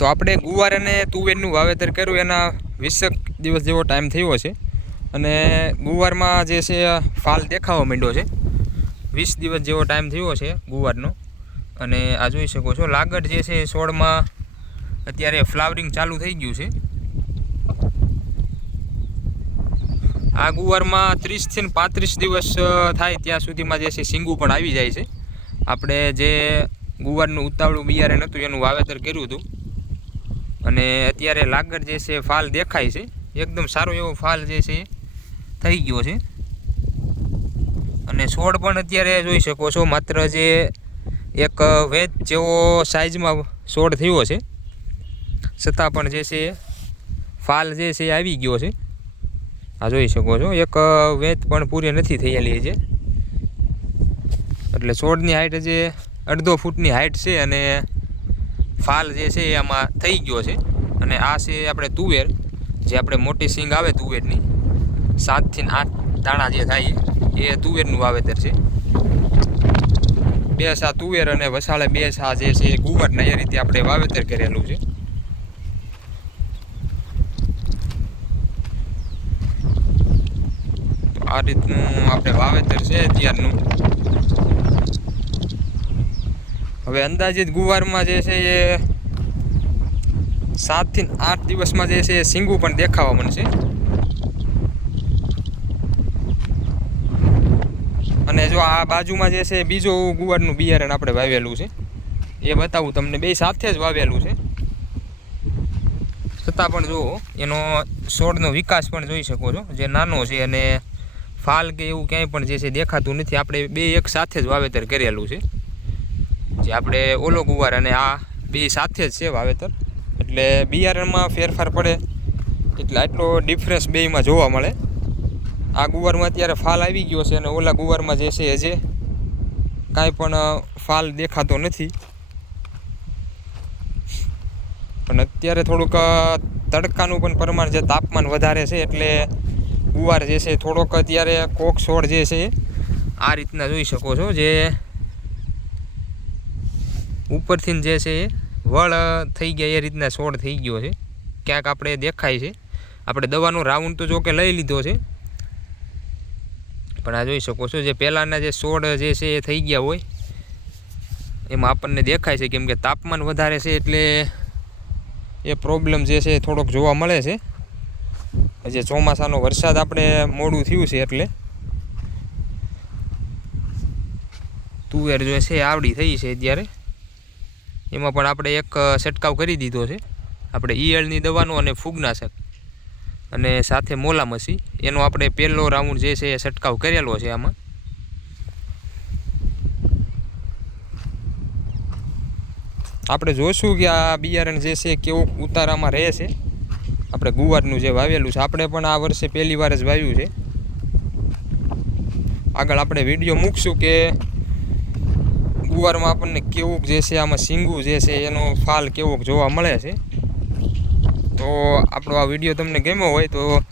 તો આપણે ગુવાર અને તુવેરનું વાવેતર કર્યું એના 20 દિવસ જેવો ટાઈમ થયો છે અને ગુવારમાં જે છે ફાલ દેખાવા માંડ્યો છે. 20 દિવસ જેવો ટાઈમ થયો છે ગુવારનો અને આ જોઈ શકો છો લાગડ જે છે છોડમાં અત્યારે ફ્લાવરિંગ ચાલુ થઈ ગયું છે. આ ગુવારમાં 30 થી 35 દિવસ થાય ત્યાં સુધીમાં જે છે સિંગું પણ આવી જાય છે. આપણે જે ગુવારનું ઉતાવળું બિયારણ હતું એનું વાવેતર કર્યું હતું અને અત્યારે લાગડ જે છે ફાલ દેખાય છે. એકદમ સારો એવો ફાલ જે છે થઈ ગયો છે અને છોડ પણ અત્યારે જોઈ શકો છો માત્ર જે એક વેચ જેવો સાઈઝમાં છોડ થયો છે છતાં પણ જે છે ફાલ જે છે આવી ગયો છે. આ જોઈ શકો છો એક વેચ પણ પૂરી નથી થયેલી છે એટલે છોડની હાઈટ જે 1.5 ફૂટની હાઈટ છે અને ફાલ જે છે આમાં થઈ ગયો છે. અને આ છે આપણે તુવેર જે આપણે મોટી સિંગ આવે તુવેરની 7 થી 8 દાણા જે થાય એ તુવેરનું વાવેતર છે. 2 સા તુવેર અને વસાળે 2 સા જે છે ગુવારના એ રીતે આપણે વાવેતર કરેલું છે. તો આ રીતનું આપણે વાવેતર છે અત્યારનું. હવે અંદાજિત ગુવારમાં જે છે એ 7 થી 8 દિવસમાં જે છે એ સિંગું પણ દેખાવા મળશે. અને જો આ બાજુમાં જે છે બીજો ગુવારનું બિયારણ આપણે વાવેલું છે એ બતાવું તમને. બે સાથે જ વાવેલું છે છતાં પણ જો એનો છોડનો વિકાસ પણ જોઈ શકો છો જે નાનો છે અને ફાલ કે એવું ક્યાંય પણ જે છે દેખાતું નથી. આપણે બે એક સાથે જ વાવેતર કરેલું છે જે આપણે ઓલો ગુવાર અને આ બે સાથે જ છે વાવેતર એટલે બિયારણમાં ફેરફાર પડે એટલે આટલો ડિફરન્સ બેયમાં જોવા મળે. આ ગુવારમાં અત્યારે ફાલ આવી ગયો છે અને ઓલા ગુવારમાં જે છે હજી કાંઈ પણ ફાલ દેખાતો નથી. પણ અત્યારે થોડુંક તડકાનું પણ પ્રમાણ જે તાપમાન વધારે છે એટલે ગુવાર જે છે થોડોક અત્યારે કોક છોડ જે છે આ રીતના જોઈ શકો છો જે ઉપરથી જે છે વળ થઈ ગયા એ રીતના છોડ થઈ ગયો છે. ક્યાંક આપણે દેખાય છે. આપણે દવાનો રાઉન્ડ તો જો કે લઈ લીધો છે પણ આ જોઈ શકો છો જે પહેલાંના જે છોડ જે છે એ થઈ ગયા હોય એમાં આપણને દેખાય છે કેમ કે તાપમાન વધારે છે એટલે એ પ્રોબ્લેમ જે છે થોડોક જોવા મળે છે. જે ચોમાસાનો વરસાદ આપણે મોડું થયું છે એટલે તુવેર જે છે આવડી થઈ છે અત્યારે. એમાં પણ આપણે એક છંટકાવ કરી દીધો છે આપણે ઈયળની દવાનો અને ફૂગનાશક અને સાથે મોલામસી એનો આપણે પહેલો રાઉન્ડ જે છે એ છંટકાવ કરેલો છે. આમાં આપણે જોઈશું કે આ બિયારણ જે છે કેવું ઉતારામાં રહે છે. આપણે ગુવારનું જે વાવેલું છે આપણે પણ આ વર્ષે પહેલી વાર જ વાવ્યું છે. આગળ આપણે વિડીયો મૂકશું કે ગુવારમાં આપણને કેવું જે છે આમાં સિંગું જે છે એનો ફાલ કેવો જોવા મળે છે. તો આપણો આ વિડીયો તમને ગમ્યો હોય તો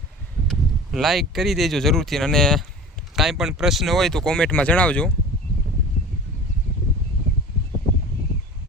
લાઈક કરી દેજો જરૂરથી અને કાંઈ પણ પ્રશ્ન હોય તો કોમેન્ટમાં જણાવજો.